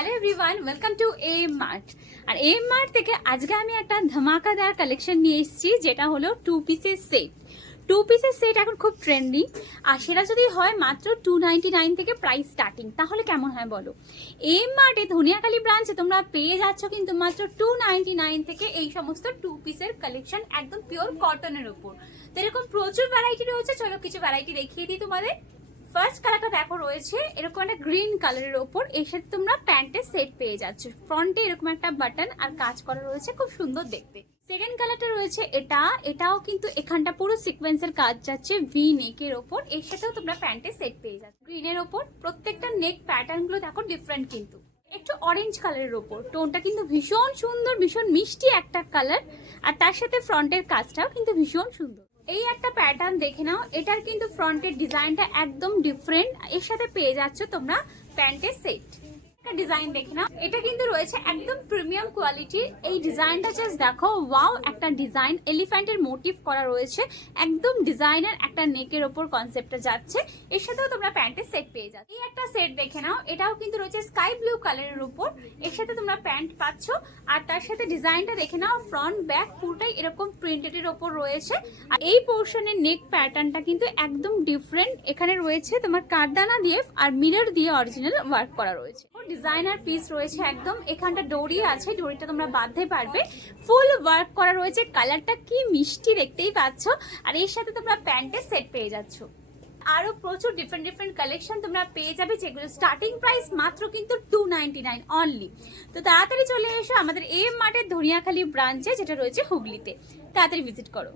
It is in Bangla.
Hello everyone, welcome to M Mart. আর এম মার্ট থেকে আজকে আমি একটা ধামাকাদার কালেকশন নিয়ে এসেছি, যেটা হলো টু পিসের সেট এখন খুব ট্রেন্ডিং। আর সেটা যদি হয় মাত্র 299 থেকে প্রাইস স্টার্টিং, তাহলে কেমন হয় বলো? এম মার্টে ধনিয়াখালী ব্রাঞ্চে তোমরা পেয়ে যাচ্ছ কিন্তু মাত্র 299 থেকে এই সমস্ত টু পিসের কালেকশন, একদম পিওর কটনের উপর। তো এরকম প্রচুর ভ্যারাইটি রয়েছে, চলো কিছু ভ্যারাইটি দেখিয়ে দিই তোমাদের। ফার্স্ট কালারটা দেখো রয়েছে এরকম একটা গ্রিন কালারের ওপর, এর সাথে তোমরা প্যান্টের সেট পেয়ে যাচ্ছ। ফ্রন্টে এরকম একটা বাটন আর কাজ করা রয়েছে, খুব সুন্দর দেখতে। সেকেন্ড কালারটা রয়েছে এটাও কিন্তু এখানটা পুরো সিকোয়েন্সের কাজ যাচ্ছে ভি নেকের ওপর, এর সাথেও তোমরা প্যান্টের সেট পেয়ে যাচ্ছ গ্রিনের ওপর। প্রত্যেকটা নেক প্যাটার্ন গুলো দেখো ডিফারেন্ট, কিন্তু একটু অরেঞ্জ কালারের ওপর। টোনটা কিন্তু ভীষণ সুন্দর, ভীষণ মিষ্টি একটা কালার। আর তার সাথে ফ্রন্টের কাজটাও কিন্তু ভীষণ সুন্দর। এই একটা প্যাটার্ন দেখে নাও, এটার কিন্তু ফ্রন্টের ডিজাইনটা একদম ডিফারেন্ট। এর সাথে পেয়ে যাচ্ছ তোমরা প্যান্টের সেট। ডিজাইন দেখে নাও, এটা কিন্তু রয়েছে একদম প্রিমিয়াম কোয়ালিটির। এই ডিজাইনটা জাস্ট দেখো, ওয়াও একটা ডিজাইন, এলিফ্যান্টের মোটিভ করা রয়েছে, একদম ডিজাইনার একটা নেকের ওপর কনসেপ্টটা যাচ্ছে। এর সাথেও তোমরা প্যান্টের সেট পেয়ে যাচ্ছ। এই একটা সেট দেখে নাও, এটাও কিন্তু রয়েছে স্কাই ব্লু কালারের উপর, এর সাথে তোমরা প্যান্ট পাচ্ছ। আর তার সাথে ডিজাইনটা দেখে নাও, ফ্রন্ট ব্যাক পুরোটাই এরকম প্রিন্টেডের ওপর রয়েছে। আর এই পোর্শনের নেক প্যাটার্নটা কিন্তু একদম ডিফারেন্ট। এখানে রয়েছে তোমার কারদানা দিয়ে আর মিরর দিয়ে অরিজিনাল ওয়ার্ক করা রয়েছে। ডিজাইনার পিস রয়েছে একদম, এখানটা ডোরি আছে, ডোরিটা তোমরা বাঁধতে পারবে। ফুল ওয়ার্ক করা রয়েছে, কালারটা কি মিষ্টি দেখতেই পাচ্ছ। আর এর সাথে তোমরা প্যান্টের সেট পেয়ে যাচ্ছ। আরো প্রচুর ডিফারেন্ট কালেকশন তোমরা পেয়ে যাবে, যেগুলো স্টার্টিং প্রাইস মাত্র কিন্তু 299 অনলি। তো তাড়াতাড়ি চলে এসো আমাদের এম মার্টের ধনিয়াখালী ব্রাঞ্চে, যেটা রয়েছে হুগলিতে। তাড়াতাড়ি ভিজিট করো।